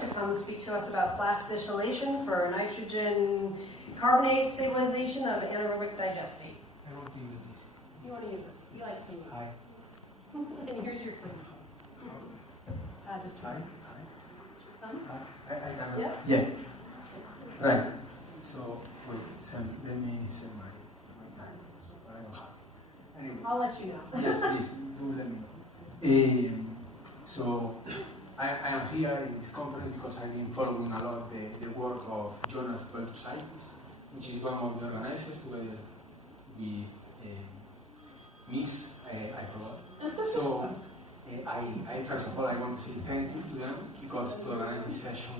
to come speak to us about flask distillation for nitrogen carbonate stabilization of anaerobic digestate. I want to use this. You want to use this? You like steam. Hi. And here's your food. Just Hi. Hi. I cannot. Yeah. Yeah. Right. So wait, let me send my time. I don't have. Anyway. I'll let you know. Yes, please. Do let me know. So I am here in this conference because I've been following a lot the work of Jonas Baltrushaitis, which is one of the organizers, together with Miss I forgot. So I first of all I want to say thank you to them because to organize this session,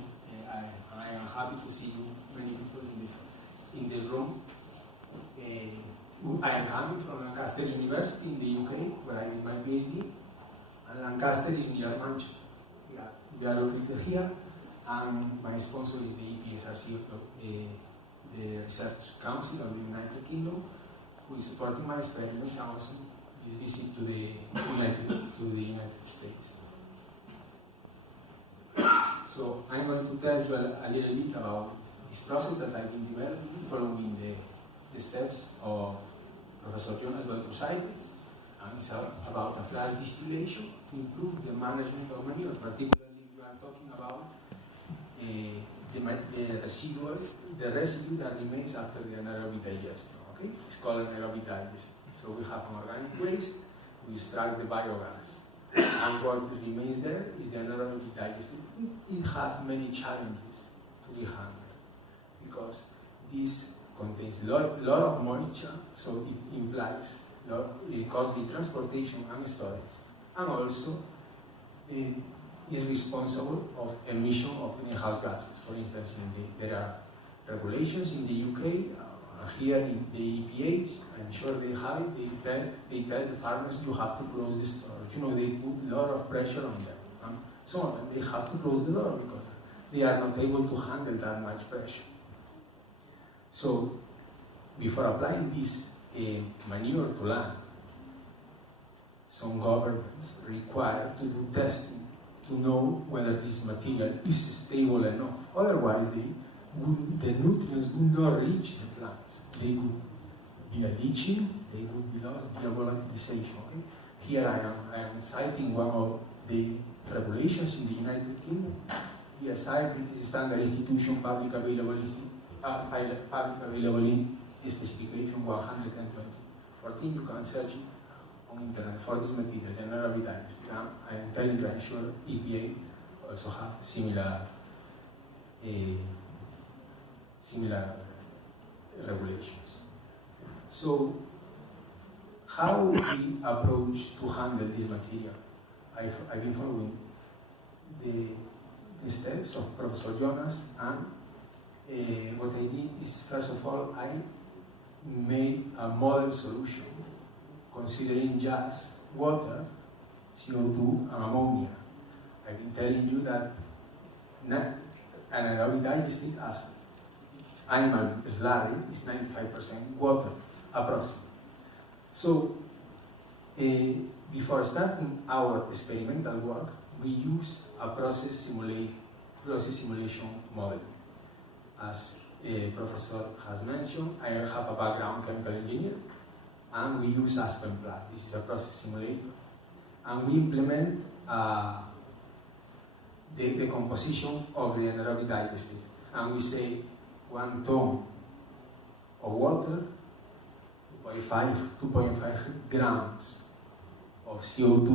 I am happy to see you, many people in this room. I am coming from Lancaster University in the UK, where I did my PhD, and Lancaster is near Manchester. We are located here, and my sponsor is the EPSRC, the Research Council of the United Kingdom, who is supporting my experiments and also this visit to the United States. So I'm going to tell you a little bit about this process that I've been developing, following the steps of Professor Jonas Baltrushaitis, and it's about a flash distillation to improve the management of manure. Particularly, we are talking about the residue that remains after the anaerobic digestion. Okay, it's called anaerobic digestion. So we have an organic waste, we extract the biogas, and what remains there is the anaerobic digestion. It has many challenges to be handled because this contains a lot of moisture, so it implies costly transportation and storage, and also is responsible of emission of greenhouse gases. For instance, there are regulations in the UK, here in the EPH, I'm sure they have it, they tell the farmers you have to close the storage. You know, they put a lot of pressure on them. Some of them, they have to close the door because they are not able to handle that much pressure. So, before applying this manure to land, some governments require to do testing to know whether this material is stable enough. Otherwise, the nutrients would not reach the plants. They would be a leaching, they would be lost via volatilization. Okay? Here I am citing one of the regulations in the United Kingdom. ESI, British Standard Institution, Public Available Specification 12014. You can search it on internet for this material, the anaerobic digestate. I am telling you, I'm sure EPA also have similar regulations. So, how we approach to handle this material? I've been following the steps of Professor Jonas, and what I did is, first of all, I made a model solution considering just water, CO2, and ammonia. I've been telling you that anaerobic digestate as animal slurry is 95% water, approximately. So, before starting our experimental work, we use a process simulation model. As a professor has mentioned, I have a background chemical engineer, and we use Aspenplat. This is a process simulator, and we implement the composition of the anaerobic digestate, and we say 1 ton of water, 2.5 grams of CO2,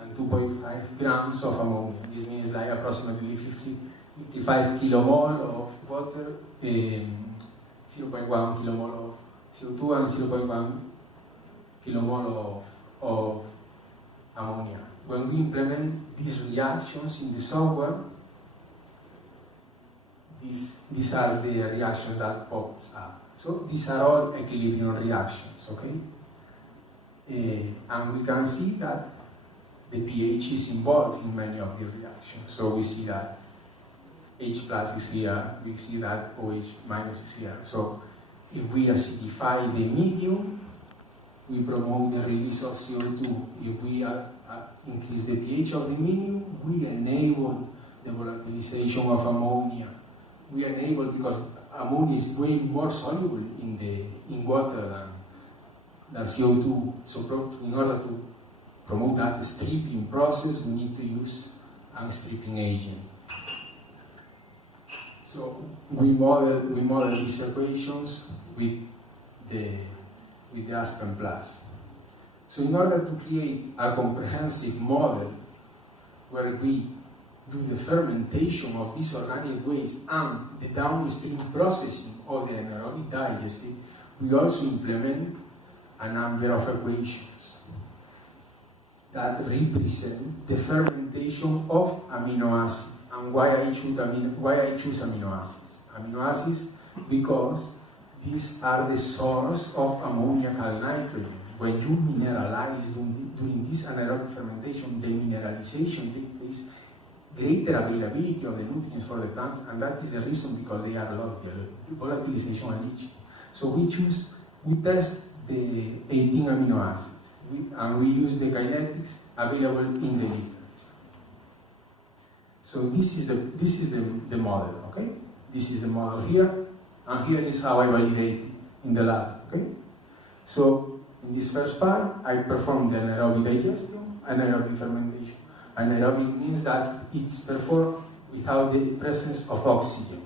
and 2.5 grams of ammonia. This means like approximately 55 kilomole of water, 0.1 kilomole of CO2, and 0.1 kilomole of ammonia. When we implement these reactions in the software, these are the reactions that pop up. So these are all equilibrium reactions, okay? And we can see that the pH is involved in many of the reactions. So we see that H plus is here, we see that OH minus is here. So if we acidify the medium, we promote the release of CO2. If we increase the pH of the medium, we enable the volatilization of ammonia. We enable, because ammonia is way more soluble in water than CO2. So in order to promote that stripping process, we need to use a stripping agent. So we model these equations with the Aspen Plus. So in order to create a comprehensive model where we do the fermentation of this organic waste and the downstream processing of the anaerobic digestate, we also implement a number of equations that represent the fermentation of amino acids. And why I choose amino acids? Amino acids because these are the source of ammoniacal nitrogen. When you mineralize during this anaerobic fermentation, the mineralization takes place, greater availability of the nutrients for the plants, and that is the reason because they are a lot of volatilization and leaching. So we test the 18 amino acids, and we use the kinetics available in the literature. So this is the model, okay? This is the model here, and here is how I validate it in the lab, okay? So in this first part, I perform the anaerobic digestion, anaerobic fermentation. Anaerobic means that it's performed without the presence of oxygen.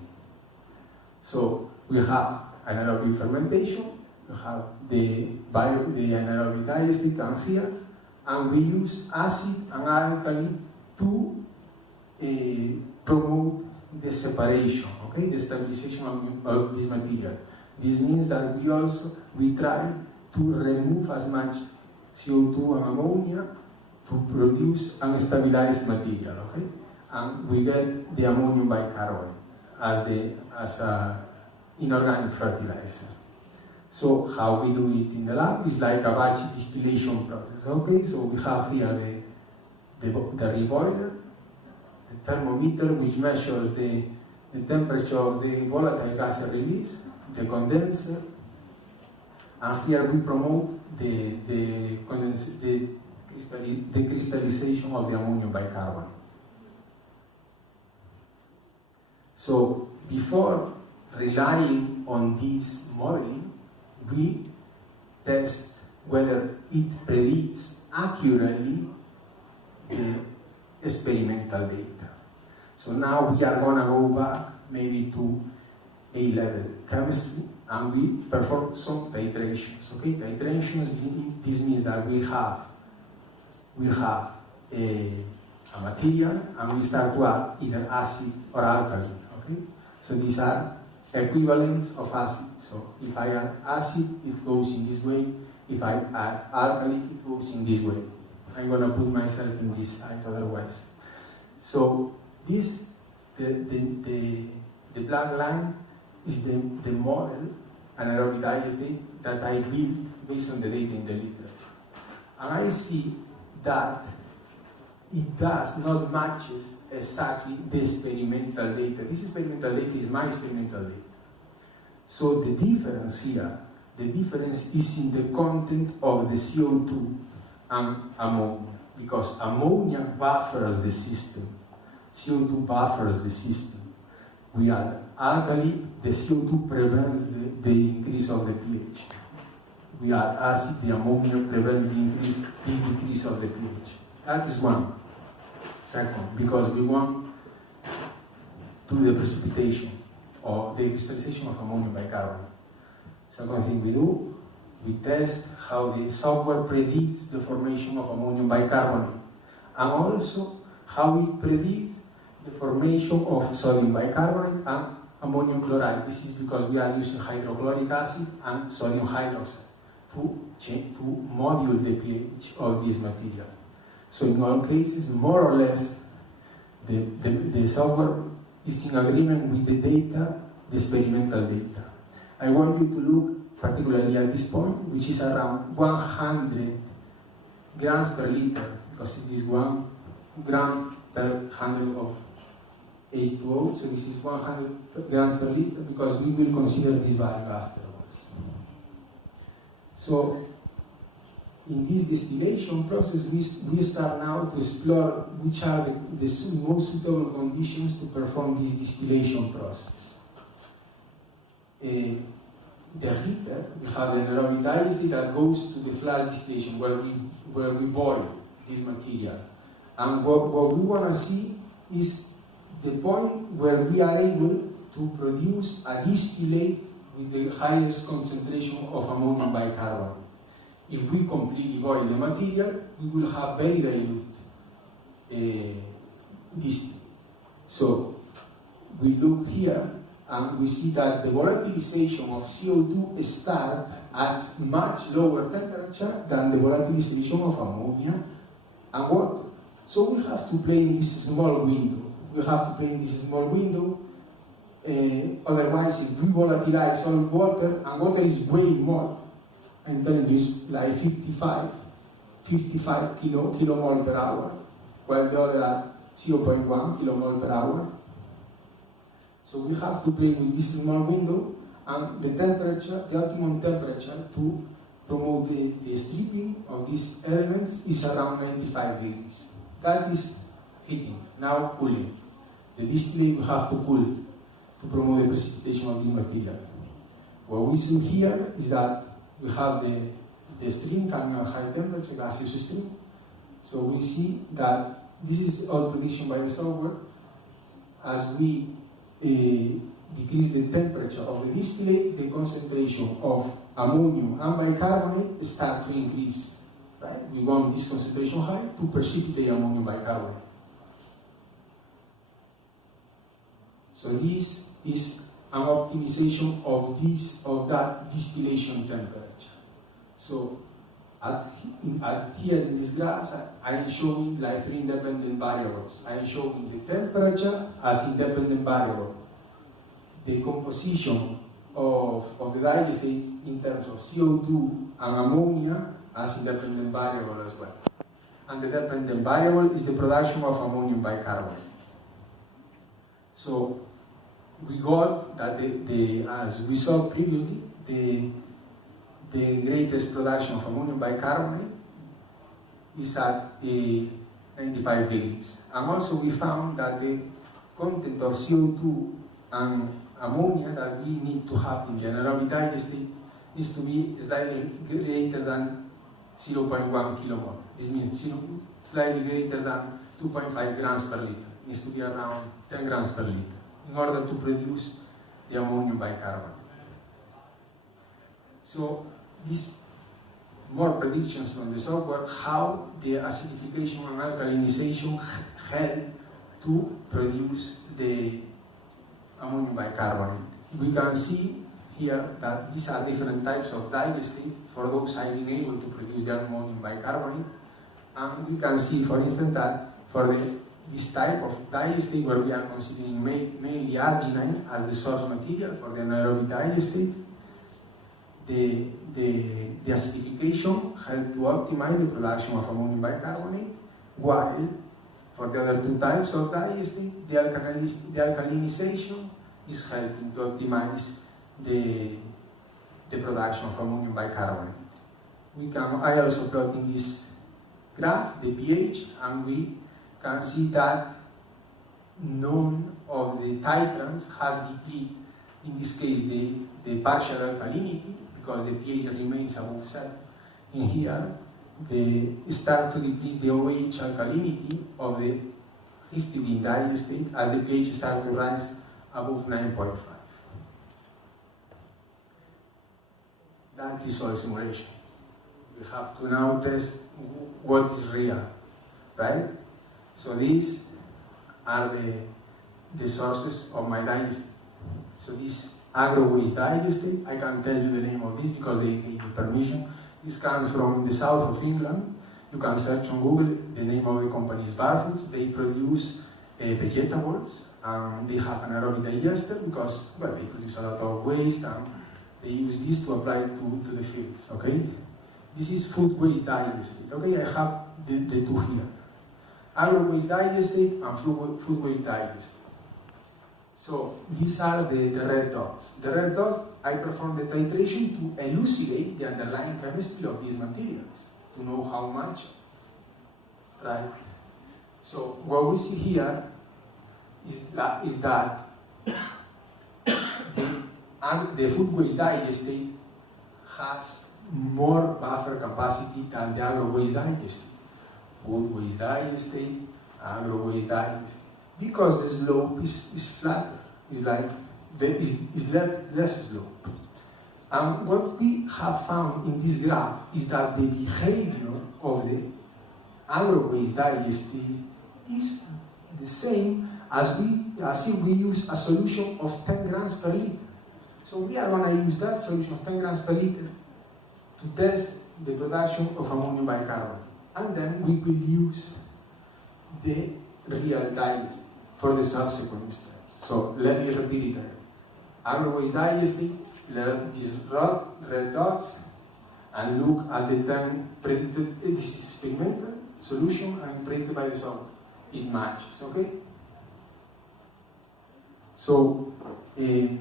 So we have anaerobic fermentation, we have the anaerobic digestate comes here, and we use acid and alkali to promote the separation, okay, the stabilization of this material. This means that we try to remove as much CO2 and ammonia to produce unstabilized material, okay? And we get the ammonium bicarbonate as a inorganic fertilizer. So how we do it in the lab is like a batch distillation process, okay? So we have here the reboiler, the thermometer which measures the temperature of the volatile gas release, the condenser, and here we promote the crystallization of the ammonium bicarbonate. So before relying on this modeling, we test whether it predicts accurately the experimental data. So now we are going to go back maybe to A-level chemistry, and we perform some titrations. Okay, titrations, this means that we have a material and we start to add either acid or alkali. Okay, so these are equivalents of acid. So if I add acid, it goes in this way. If I add alkali, it goes in this way. I'm going to put myself in this side otherwise. So this, the black line is the model anaerobic digestate that I built based on the data in the literature. And I see that it does not matches exactly the experimental data. This experimental data is my experimental data. So the difference here, the difference is in the content of the CO2 and ammonia, because ammonia buffers the system, CO2 buffers the system. We add alkali, the CO2 prevents the increase of the pH. We add acid, the ammonia prevents the decrease of the pH. That is one. Second, because we want to do the precipitation or the crystallization of ammonium bicarbonate. Second thing we do, we test how the software predicts the formation of ammonium bicarbonate, and also how it predicts the formation of sodium bicarbonate and ammonium chloride. This is because we are using hydrochloric acid and sodium hydroxide to modulate the pH of this material. So in all cases, more or less, the software is in agreement with the data, the experimental data. I want you to look particularly at this point, which is around 100 grams per liter, because it is 1 gram per 100 of H2O, so this is 100 grams per liter, because we will consider this value afterwards. So in this distillation process, we start now to explore which are the most suitable conditions to perform this distillation process. The heater, we have the anaerobic digestate that goes to the flash distillation where we boil this material. And what we want to see is the point where we are able to produce a distillate with the highest concentration of ammonium bicarbonate. If we completely boil the material, we will have very dilute distillate. So we look here and we see that the volatilization of CO2 starts at much lower temperature than the volatilization of ammonia and water. So we have to play in this small window. Otherwise, if we volatilize all water, and water is way more, I'm telling you, it's like 55 kilomole per hour, while the other are 0.1 kilomole per hour. So we have to play with this small window, and the optimum temperature to promote the stripping of these elements is around 95 degrees. That is heating. Now cooling. The distillate we have to cool to promote the precipitation of this material. What we see here is that we have the stream coming at high temperature, gaseous stream. So we see that this is all prediction by the software. As we decrease the temperature of the distillate, the concentration of ammonium and bicarbonate start to increase. Right? We want this concentration high to precipitate ammonium bicarbonate. So this is an optimization of that distillation temperature. So here in this graph, I am showing like 3 independent variables. I am showing the temperature as independent variable, the composition of the digestate in terms of CO2 and ammonia as independent variable as well. And the dependent variable is the production of ammonium bicarbonate. So we got that as we saw previously, the greatest production of ammonium bicarbonate is at 95 degrees. And also we found that the content of CO2 and ammonia that we need to have in the anaerobic digestate needs to be slightly greater than 0.1 kilomole. This means slightly greater than 2.5 grams per liter. It needs to be around 10 grams per liter in order to produce the ammonium bicarbonate. So these more predictions from the software how the acidification and alkalinization help to produce the ammonium bicarbonate. We can see here that these are different types of digestate for those I've been able to produce the ammonium bicarbonate. And we can see, for instance, that for this type of digestate where we are considering mainly arginine as the source material for the anaerobic digestate, the acidification helps to optimize the production of ammonium bicarbonate, while for the other two types of digestate, the alkalinization is helping to optimize the production of ammonium bicarbonate. I also plot in this graph the pH, and we can see that none of the titrants has depleted, in this case, the partial alkalinity, because the pH remains above 7. In here, they start to deplete the OH alkalinity of the histidine digestate as the pH starts to rise above 9.5. That is all simulation. We have to now test what is real, right? So these are the sources of my digestate. So this agro-waste digestate, I can tell you the name of this because they gave me permission. This comes from the south of England. You can search on Google. The name of the company is Barfoods. They produce vegetables, and they have an anaerobic digester because, well, they produce a lot of waste, and they use this to apply to the fields, okay? This is food waste digestate, okay? I have the two here. Agro-waste digestate and food waste digestate. So these are the red dots. The red dots, I perform the titration to elucidate the underlying chemistry of these materials. to know how much, right? So what we see here is that the food waste digestate has more buffer capacity than the agro waste digestate. Food waste digestate, agro waste digestate. Because the slope is flatter, is less slope. And what we have found in this graph is that the behavior of the agro waste digestate is the same as if we use a solution of 10 grams per liter. So we are going to use that solution of 10 grams per liter to test the production of ammonium bicarbonate. And then we will use the real digestate for the subsequent steps. So let me repeat it again. Agro waste digestate, learn these red dots, and look at the time predicted. This is experimental solution and predicted by the soil. It matches, okay? So here,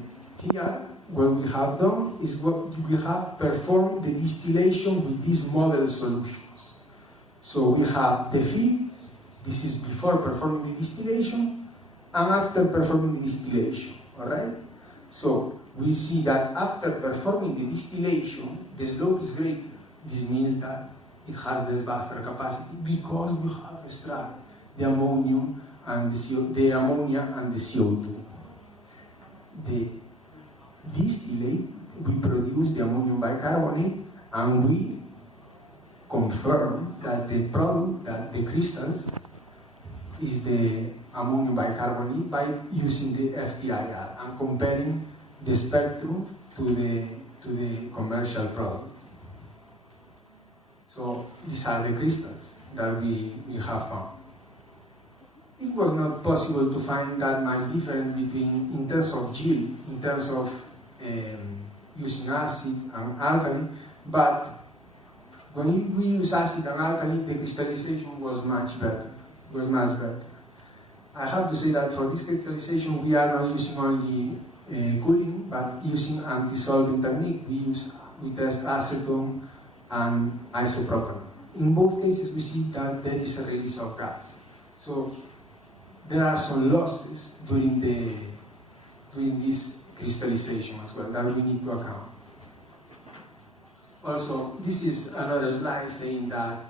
what we have done is what we have performed the distillation with these model solutions. So we have the feed. This is before performing the distillation and after performing the distillation. All right. So we see that after performing the distillation, the slope is greater. This means that it has less buffer capacity because we have extracted the ammonia and the CO2. The distillate, we produce the ammonium bicarbonate, and we confirm that the product, that the crystals, is the ammonium bicarbonate by using the FTIR and comparing the spectrum to the commercial product. So these are the crystals that we have found. It was not possible to find that much difference in terms of yield, in terms of using acid and alkali, but when we use acid and alkali, the crystallization was much better. I have to say that for this crystallization, we are not using only cooling, but using anti-solvent technique. We test acetone and isopropyl. In both cases, we see that there is a release of gas. So there are some losses during this crystallization as well that we need to account. Also, this is another slide saying that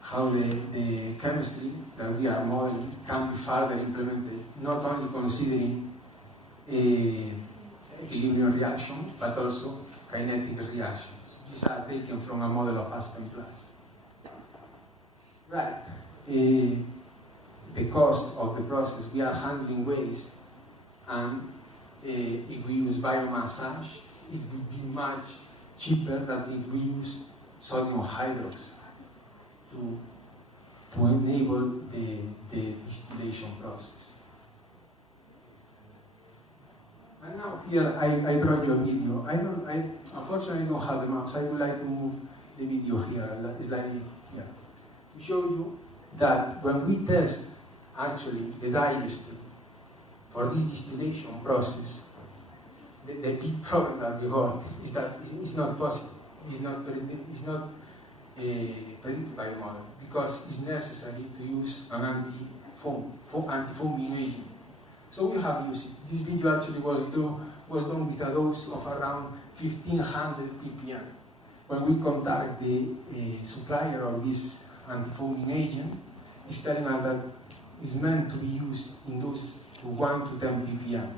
how the chemistry that we are modeling can be further implemented, not only considering equilibrium reaction, but also kinetic reactions. These are taken from a model of Aspen Plus. Right. The cost of the process, we are handling waste, and if we use biomass ash, it would be much cheaper than if we use sodium hydroxide to enable the distillation process. And now here I brought you a video. Unfortunately I don't have the maps. I would like to move the video here, slide here, to show you that when we test actually the digestate for this distillation process, the big problem that we got is that it's not possible. It's not predicted by the model because it's necessary to use an anti-foaming agent. So we have used it. This video actually was done with a dose of around 1500 ppm. When we contact the supplier of this anti-foaming agent, it's telling us that it's meant to be used in doses to 1 to 10 ppm.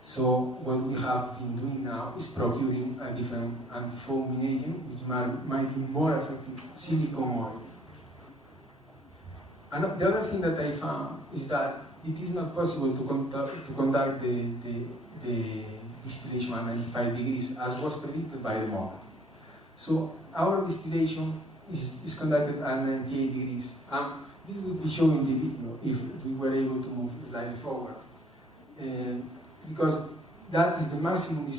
So what we have been doing now is procuring a different anti-foaming agent, which might be more effective, silicone oil. And the other thing that I found is that it is not possible to conduct the distillation at 95 degrees as was predicted by the model. So our distillation is conducted at 98 degrees. This would be shown in the video if we were able to move slightly forward. Because that is the maximum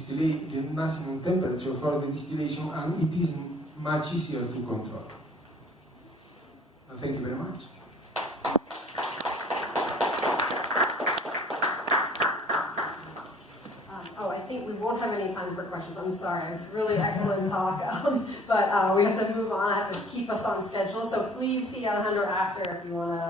temperature for the distillation, and it is much easier to control. Thank you very much. I think we won't have any time for questions. I'm sorry. It's really excellent talk, but we have to move on. I have to keep us on schedule. So please see Alejandro after if you want to